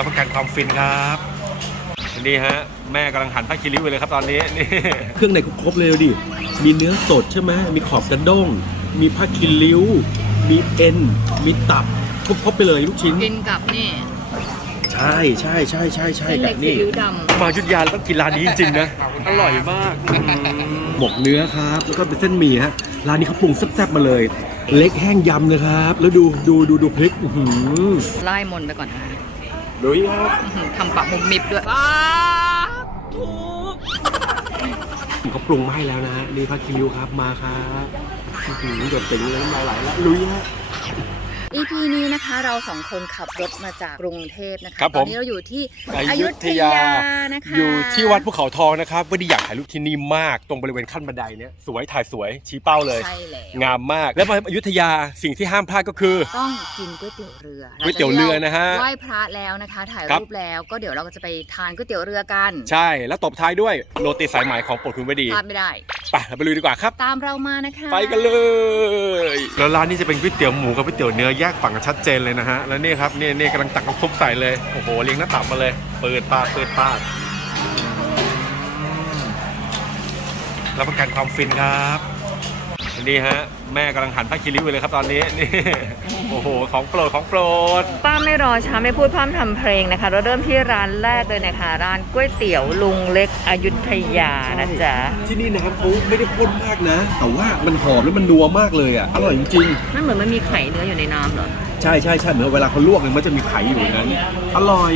รับประกันความฟินครับนี่ฮะแม่กำลังหันผ้าคีริ้วอยู่เลยครับตอนนี้นี่เครื่องในครบๆเลยดิ มีเนื้อสดใช่ไหมมีขอบกระด้ง มีผ้าคิริ้ว มีเอ็น มีตับ ครบๆไปเลยลูกชิ้น กินกับนี่ใช่ใช่ใช่ใช่ใช่เส้นแบเล็กบซีนี้ อิ๊วดมาอยุทธยาแล้วต้องกินร้านนี้จริงๆนะ อร่อยมากหมกเนื้อครับ แล้วก็เป็นเส้นหมี่ฮะ ร้านนี้เขาปรุงแซ่บๆมาเลย เล็กแห้งยำนะครับ แล้วดูดูดูดูพริกอื้อหือำไล่มนต์ไปก่อนนะ ลุยครับอื้อหือทำปากมุมมิบด้วยเขาปรุงมาให้แล้วนะฮะนี่ผ้าคิริ้วครับมาครับอื้อหือหยดติ่งเลยน้ำลายไหลแล้วลุยฮะ EP นี้นะคะเราสองคนขับรถมาจากกรุงเทพนะคะครับตผอนมนี้เราอยู่ที่ออยุยุธธยายานะคะอยู่ที่วัดภูเขาทองนะครับไม่ได้อยากถ่ายรูปที่นี่มาก ตรงบริเวณขั้นบันไดเนี้ยสวยถ่ายสวยชี้เป้าเลย ใช่แล้วงามมาก แล้วมาอยุธยาสิ่งที่ห้ามพลาดก็คือ ต้องกินก๋วยเตี๋ยวเรือก๋วยเตี๋ยวเรือนะฮะไหว้พระแล้วนะคะ ถ่ายครับ รูปแล้วก็เดี๋ยวเราก็จะไปทานก๋วยเตี๋ยวเรือกันใช่แล้วตบท้ายด้วยโรตีสายไหมของโปรดคุณวดีพลาดไม่ได้ ไปเราไปลุยดีกว่าครับ ตามเรามานะคะ ไปกันเลย แล้วร้านนี้จะเป็นก๋วยเตี๋ยวหมูกับก๋วยเตี๋ยวเนื้อแยกฝั่งกันชัดเจนเลยนะฮะ แล้วนี่ครับนี่นี่กำลังตักน้ำซุปใส่เลย โอ้โหเลี้ยงหน้าตับมาเลย เปิดปากเปิดปากรับประกันความฟินครับ นี่ฮะ แม่กำลังหันผ้าคีริ้วอยู่เลยครับตอนนี้ นี่ โอ้โห ของโปรด ของโปรด ป้าไม่รอช้าไม่พูดพร่ำทำเพลงนะคะ เราเริ่มที่ร้านแรกเลยนะคะ ร้านก๋วยเตี๋ยวลุงเล็กอยุธยานะจ๊ะ ที่นี่น้ำเขาไม่ได้ข้นมากนะ แต่ว่ามันหอมแล้วมันนัวมากเลยอะ อร่อยจริงนั่นเหมือนมันมีไข่เนื้ออยู่ในน้ำเหรอๆใช่ใช่ใช่เหมือนเวลาเขาลวกเนี่ยมันจะมีไข่อยู่ในนั้น อร่อย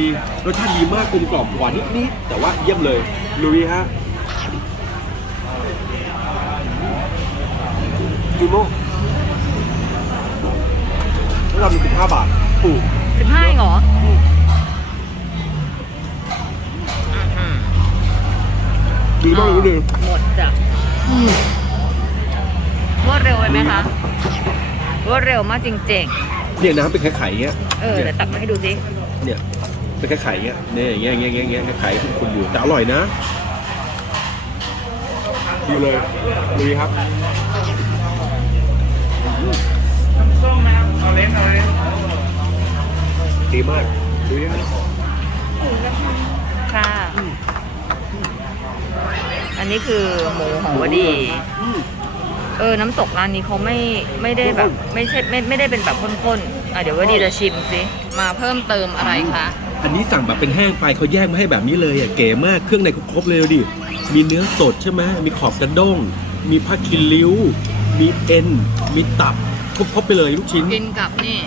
รสชาติดีมากกลมกล่อมหวานนิดๆ แต่ว่าเยี่ยมเลย ลุยฮะจูโม่แล้ว เรามีสิบห้าบาทถูกสิบห้าเหรออื้อหือดีมากเลยหมดจ้ะรวดเร็วไปไหมคะรวดเร็วมากจริงเนี่ยน้ำเป็นไข่ๆเงี้ย ๆ เออเดี๋ยวตักมาให้ดูสิเนี่ยเป็นไข่ๆเงี้ยเนี่ยอย่างเงี้ยอย่างเงี้ยอย่างเงี้ยไข่ๆคุณอยู่แต่อร่อยนะดีเลยลุยครับ ดีมากดูดิค่ะ อันนี้คือหมูของวดี เออ น้ำตกร้านนี้เขาไม่ไม่ได้แบบ ไม่ใช่ไม่ไม่ได้เป็นแบบข้นๆ อะเดี๋ยววดีจะชิมสิมาเพิ่มเติมอะไรคะอันนี้สั่งแบบเป็นแห้งไปเขาแยกมาให้แบบนี้เลยอะเก๋มากเครื่องในครบๆเลยดิมีเนื้อสดใช่ไหมมีขอบกระด้ง มีผ้าคิริ้ว มีเอ็น มีตับ ครบๆไปเลยลูกชิ้น กินกับนี่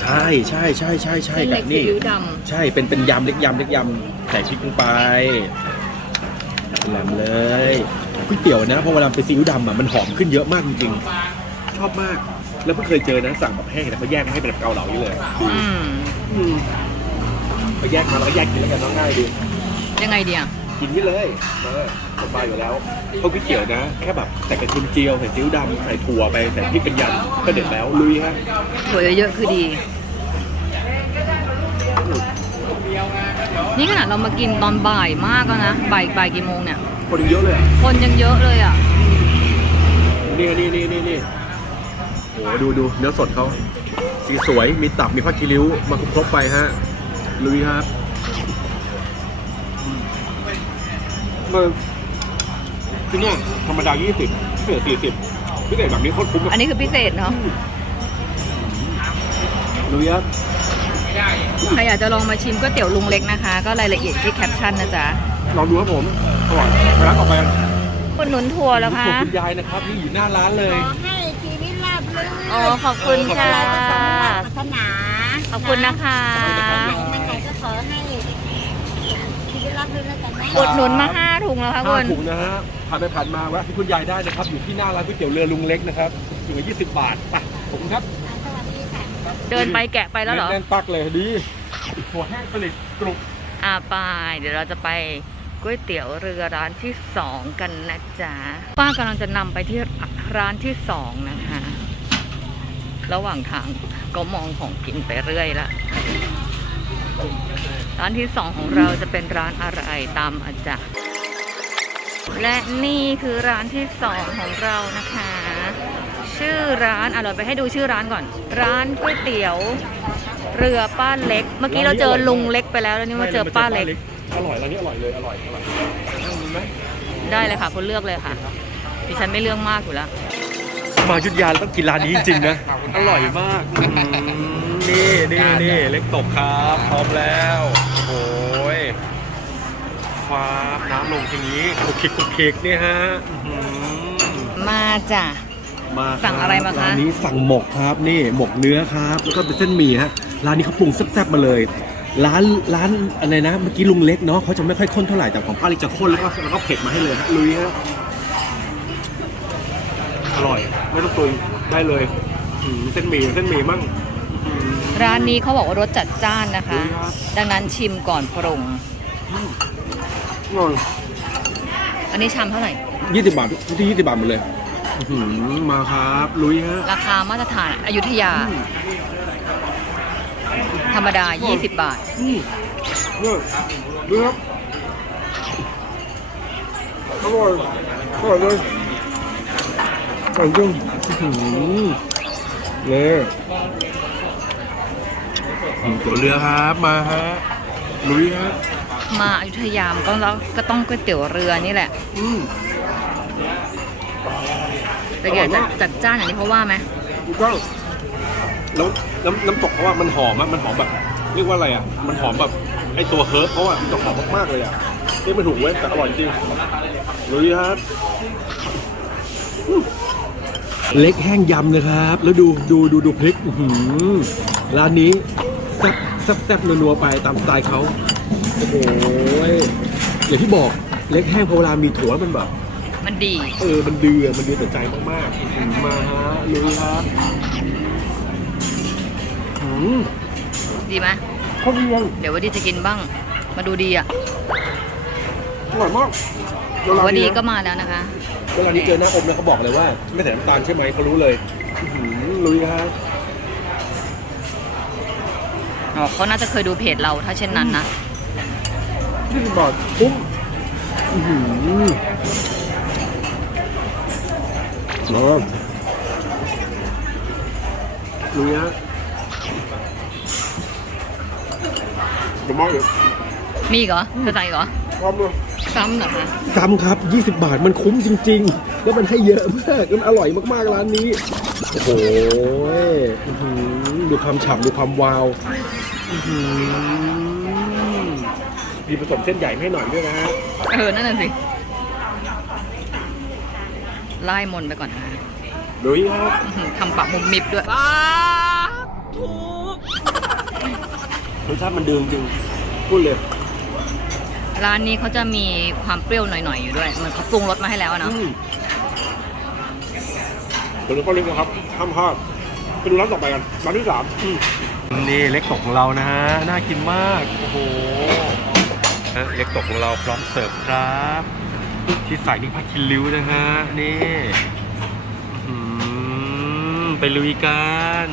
ใช่ใช่ใช่ใช่ใช่เส้นแบเล็กบซีนี้อิ๊วดใช่เป็นเป็นยำเล็กยำเล็กยำใส่พริกลงไปแหลมเลยก๋วยเตี๋ยวนะพอเวลาเป็นซีอิ๊วดำอะมันหอมขึ้นเยอะมากจริงๆชอบมาก แล้วเพิ่งเคยเจอนะสั่งแบบแห้งแต่เขาแยกมาให้เป็นแบบเกาเหลาอยู่เลยำอืมอืมเขาแยกมาแล้วก็แยกกินแล้วกันเน้องง่ายดียังไงดีอะ กินนี่เลยมาสบายอยู่แล้วเขาก๋วยเตี๋ยวนะ แค่แบบใส่กระเทียมเจียวใส่ซีอิ๊วดำใส่ถั่วไปใส่พริกเป็นยำก็เด็ดแล้วลุยฮะถั่วเยอะๆคือดี นี่ขนาดเรามากินตอนบ่ายมากแล้วนะบ่ายบ่ายกี่โมงเนี่ย คนเยอะเลยอะคนยังเยอะเลยอะนี่นี่นี่นี่นี่โอ้ดูดูเนื้อสดเขาสีสวยมีตับมีผ้าคีริ้วมาครบๆไปฮะลุยครับ มาที่เนี่ยธรรมดา 20พิเศษ40พิเศษแบบนี้โคตรคุ้มอันนี้คือพิเศษเนาะลุยครับใครอยากจะลองมาชิมก๋วยเตี๋ยวลุงเล็กนะคะ ก็รายละเอียดที่แคปชั่นนะจ๊ะลองดูครับผมอร่อยไปร้านต่อไปกันคุณหนุนทัวร์แล้วคะขอบคุณยายนะครับที่อยู่หน้าร้านเลย ขอให้ชีวิตราบรื่นอ๋อขอบคุณค่ะอะไรก็สมปรารถนาขอบคุณนะคะ ไหนไหนก็ขอให้ชีวิต ราบรื่นแล้วกันนะอุดหนุนมาห้าถุงแล้วค่ะคุห้าณ ถุงนะฮะผ่านไปผ่านมาแวะที่คุณยายได้นะครับ อยู่ที่หน้าร้านก๋วยเตี๋ยวเรือลุงเล็กนะครับถึงละ20บาทไปขอบคุณครับสวัสดีค่ะ เดินไปแกะไปแล้วเหรอ แน่นๆปักเลยดีหัวแห้งสลิดกรุบ อ่าไปเดี๋ยวเราจะไปก๋วยเตี๋ยวเรือร้านที่สองกันนะจ๊ะป้ากำลังจะนำไปที่ร้านที่สองนะคะ ระหว่างทางก็มองของกินไปเรื่อยละ ร้านที่สองของเราจะเป็นร้านอะไรตามอาจารย์และนี่คือร้านที่สองของเรานะคะ ชื่อร้านอะเราไปให้ดูชื่อร้านก่อน ร้านก๋วยเตี๋ยว เรือป้าเล็ก เมื่อกี้เราเจอลุงเล็กไปแล้วแล้วนี่มาเจอป้าเล็ก อร่อยร้านนี้อร่อยเลยอร่อยอร่อยได้เลยค่ะคุณเลือกเลยค่ะดิฉันไม่เรื่องมากอยู่แล้ว มายุทธยาต้องกินร้านนี้จริงๆนะ อร่อยมากอ นี่นี่นี่เล็กตกครับ พร้อมแล้วโอ้ยฟ้าน้ำลงทีนี้คุกคิกคุกคิกนี่ฮะอื้อหือ มาจ้ะ มาคบสั่งอะไรมาคะ ร้านนี้สั่งหมกครับนี่หมกเนื้อครับแล้วก็เป็นเส้นหมี่ฮะร้านนี้เขาปรุงแซ่บๆมาเลย ร้านร้านอะไรนะเมื่อกี้ลุงเล็กเนาะเขาจะไม่ค่อยข้นเท่าไหร่แต่ของป้าเล็กจะข้นแล้วก็แล้วก็เผ็ดมาให้เลยฮะลุยฮะอร่อย ไม่ต้องปรุงได้เลยอืมเส้นหมี่เส้นหมี่มั่งอืม ร้านนี้เขาบอกว่ารสจัดจ้านนะคะครับดังนั้นชิมก่อนปรุงอร่อยอันนี้ชามเท่าไหร่ยี่สิบบาทที่ยี่สิบบาทหมดเลยอื้อหือมาครับลุยฮะราคามาตรฐานอยุธยา ธรรมดา 20 บาท อืมเนี่ยดูครับอร่อยอร่อยเลยอร่อยจริงอื้อหือเนี่ยอืม ตัวเรือครับมาฮะลุยฮะมาอยุธยามนก็แล้วก็ต้องก๋วยเตี๋ยวเรือนี่แหละอืมเป็นไงอร่อยจัมาดกจัดจ้านอย่างที่เขาว่าไหมถูกต้องแล้วน้ำน้ำตกเพราะว่ามันหอมอะมันหอมแบบ เรียกว่าอะไรอะมันหอมแบบไอตัวเฮิร์บเพราะว่ามันจะหอมมากๆเลยอะเรียกไม่ถูกเว้ยแต่อร่อยจริงลุยครับเล็กแห้งยำนะครับ แล้วดูดูดูดูพริกอื้อหือร้านนี้ แซ่บแซ่บแซ่บนัวๆไปตามสไตล์เขาโอ้โหอย่างที่บอกเล็กแห้งพอเวลามีถั่วแล้วมันแบบมันดี เออ มันดือมันดีต่อใจมากๆอื้อหือมาฮะลุยครับอืมดีไหมข้าวเรียงเดี๋ยววันดีจะกินบ้าง มาดูดีอะ อร่อยมากเวลาวันดีนี้นะก็มาแล้วนะคะเวลานี้เจอหน้าอมนะเขาบอกเลยว่า ไม่ใส่น้ำตาลใช่ไหมเขารู้เลยอื้อหือลุยครับ อ๋อเขาน่าจะเคยดูเพจเราถ้าเช่นนั้นนะยี่สิบบาทคุ้มอื้อหือร้อนลุยฮะเดี๋ยวมองอยู่มีอีกเหรอจะสั่งอีกเหรอพร้อมเลยซ้ำเหรอคะซ้ำครับ 20 บาทมันคุ้มจริง ๆ แล้วมันให้เยอะมากมันอร่อยมากๆร้านนี้ โอ้โหอื้อหือดูความฉ่ำดูความวาวอื้อหือ มีผสมเส้นใหญ่ให้หน่อยด้วยนะฮะเออ นั่นน่ะสิ ไล่มนต์ไปก่อนนะคะลุยครับอื้อหือทำปากมุมมิบด้วยรสชาติมันดืจริง พูดเลย ร้านนี้เขาจะมีความเปรี้ยวหน่อยๆอยู่ด้วย เหมือนเขาปรุงรสมาให้แล้วอะเนาะอืมเดี๋ยวเราก็เล็กนะครับห้ามพลาดไปดูร้านต่อไปกันร้านที่สามอืม นี่เล็กตกของเรานะฮะ น่ากินมาก โอ้โหนะเล็กตกของเราพร้อมเสิร์ฟครับ ที่ใส่นี่ผักคิริ้วนะฮะ นี่อื้อหือไปลุยกัน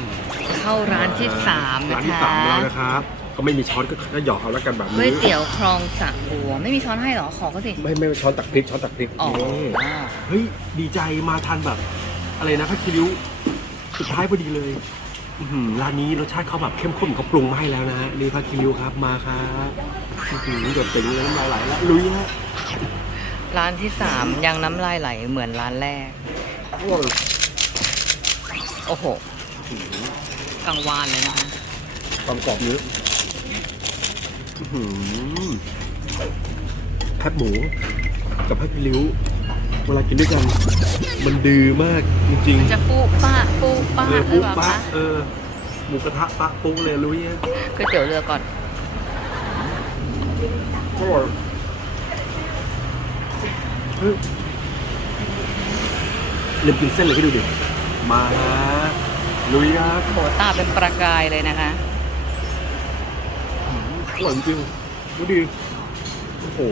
เข้าร้านที่สามนะร้านที่คะสามแล้วนะครับก็ไม่มีช้อนก็ก็หยอกเอาแล้วกันแบบก๋วยนี้เตี๋ยวคลองสระบัว ไม่มีช้อนให้เหรอ ขอก็สิ ไม่ไม่ช้อนตักพริกช้อนตักพริกอ๋อนี่เฮ้ยดีใจมาทันแบบ อะไรนะผักคิริ้วสุดท้ายพอดีเลย อื้อหือร้านนี้รสชาติเขาแบบเข้มข้นเขาปรุงมาให้แล้วนะฮะนี่ผักคิริ้วครับมาครับอื้อหือโดดตึงเลยน้ำลายไหลแล้วลุยฮะร้านที่สามยังน้ำลายไหลเหมือนร้านแรกอร่อยโอ้โหกังวานเลยนะคะความกรอบเนื้ออื้อหือแคบหมูกับผักคิริ้ว เวลากินด้วยกัน มันดื้อมากจริงๆจะปูป้าปูป้าเออหรืปุ๊อบเปล่าปะคะเออ หมูกระทะปะปุ๊เลยลุยฮะก๋วยเตี๋ยวเรือก่อน อร่อยเฮ้ยเริ่มกินเส้นเลยพี่ดูดิ มาฮะลุยครับโหตาเป็นประกายเลยนะคะ อร่อยจริงดูดิ โอ้โห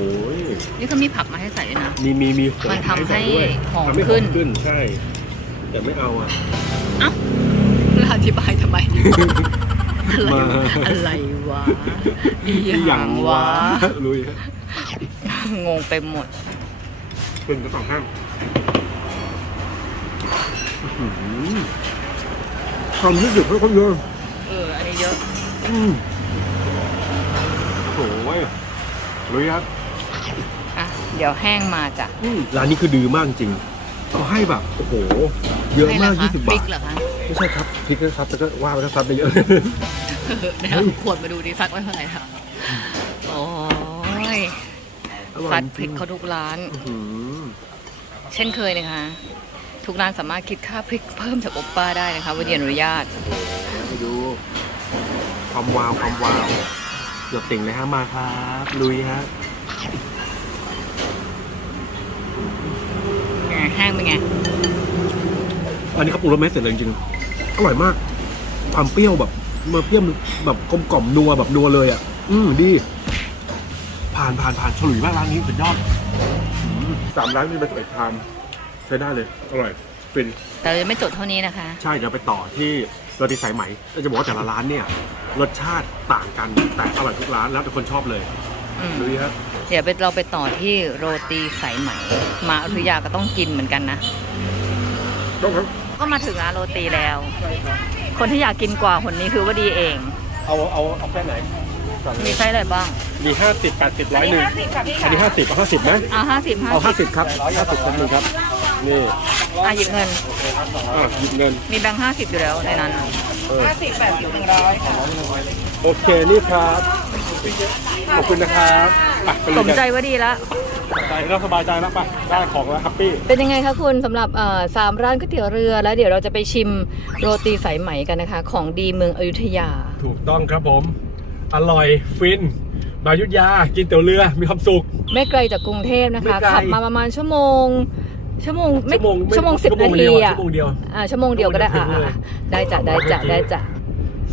นี่เขามีผักมาให้ใส่ด้วยนะ มีมีมีหอมันทำให้ด้วยหอมทำให้ขึ้นขึ้นใช่ แต่ไม่เอาอะ แล้วอธิบายทำไม อะไรมา อะไรวะอีอีหยังวะลุยฮะงงไปหมด เป็นกระสองข้างอื้อหือความรู้สึกเขาเยอะเออ อันนี้เยอะ อืมโอ้ย ลุยครับอะเดี๋ยวแห้งมาจ้ะอืมร้านนี้คือดีมากจริงเขาให้แบบโอ้โห เยอะให้มากรคยี่สิบพริบากทเหรอคะไม่ใช่ครับพริกนะครับแต่ก็ว่าไปก็ซับไปเยอะ เดี๋ยวเอาขวดมาดูดิซักไว้เท่าไหร่ครับโอ้ยอร่อยซัดจพริงกเขาทุกร้าน อื้อหือเช่นเคยนะคะ ทุกร้านสามารถคิดค่าพริกเพิ่มจากโอปป้าได้นะคะวันนี้อนุญาตไปดู ความวาวความวาว เกือบติ่งเลยฮะมาครับ ลุยฮะไงแห้งเป็นไง อันนี้เขาปรุงรสไม่เสร็จเลยจริงๆอร่อยมาก ความเปรี้ยวแบบมาเปรี้ยวแบบกลมกล่อมนัวแบบนัวเลยอะ อืมดี ผ่านผ่านผ่านฉลุยมากร้านนี้สุดยอดอืมสามร้านมีมาสิบเอ็ดชามใช้ได้เลย อร่อยฟิน แต่เราจะไม่จบเท่านี้นะคะ ใช่เดี๋ยวไปต่อที่โรตีสายไหมเราจะบอกว่าแต่ละร้านเนี่ย รสชาติต่างกันแต่อร่อยทุกร้านแล้วแต่คนชอบเลยอืมลุยครับเดี๋ยวไปเราไปต่อที่โรตีสายไหม มาอยุธยาก็ต้องกินเหมือนกันนะ ต้องครับก็มาถึงร้านโรตีแล้ว คนที่อยากกินกว่าคนนี้คือว่าดีเอง เอาเอาเอาแค่ไหนสั่งเลมียไส้อะไรบ้างมีห้าสิบแปดสิบร้อยหนึ่งอันนี้ห้าสิบเอาห้าสิบนะเอาห้าสิบห้าเอาห้าสิสิบบครับห้าสิบคนหนึ่งครับนี่อะหยิบเงิน อะหยิบเงินมีแบงค์ห้าสิบอยู่แล้วในนั้น ห้าสิบแปดสิบหนึ่งร้อยโอเคนี่ครับ ขอบคุณนะครับไปไปเลสยมใจว่าดีแล้ว ใจแล้วสบายใจแล้วไปได้ของแล้วแฮปปี้ เป็นยังไงคะคุณสำหรับเอ่อสามร้านก๋วยเตี๋ยวเรือแล้วเดี๋ยวเราจะไปชิมโรตีสายไหมกันนะคะ ของดีเมืองอยุธยา ถูกต้องครับผม อร่อย ฟิน มายุทธยา กินเตี๋ยวเรือ มีความสุข ไม่ไกลจากกรุงเทพนะคะ ไม่ไกล ขับมาประมาณชั่วโมง ชั่วโมงไม่ชั่วโมงไม่ชั่วโมงสิบชั่วโมนางเดีทียวอะชั่วโมงเดียวอ่าชั่วโมงเดียวก็ได้ชั่อะวโมงเดียวอะได้จ้ะได้จ้ะได้จ้ะ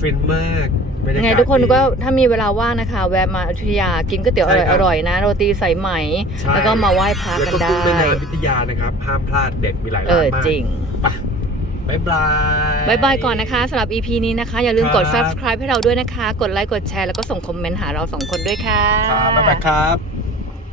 ฟินมากบรรยายังไงกาศทุกคนดี ก็ถ้ามีเวลาว่างนะคะ แวะมาอยุธยากินก๋วยเตี๋ยวใช่ครับ อร่อยๆนะ โรตีสายไหม ใช่แล้วก็มาไหว้พระแล้วกันก็ได้ กุ้งแม่น้ำวิทยานะครับห้ามพลาดเด็ดมีหลายเอร้านอมากจริง ไปบ๊ายบาย บายบายก่อนนะคะสำหรับ EP นี้นะคะ อย่าลืมกด ครับ subscribe ให้เราด้วยนะคะ กดไลค์กดแชร์แล้วก็ส่งคอมเมนต์หาเราสองคนด้วยค่ะ ครับบ๊ายบายครับ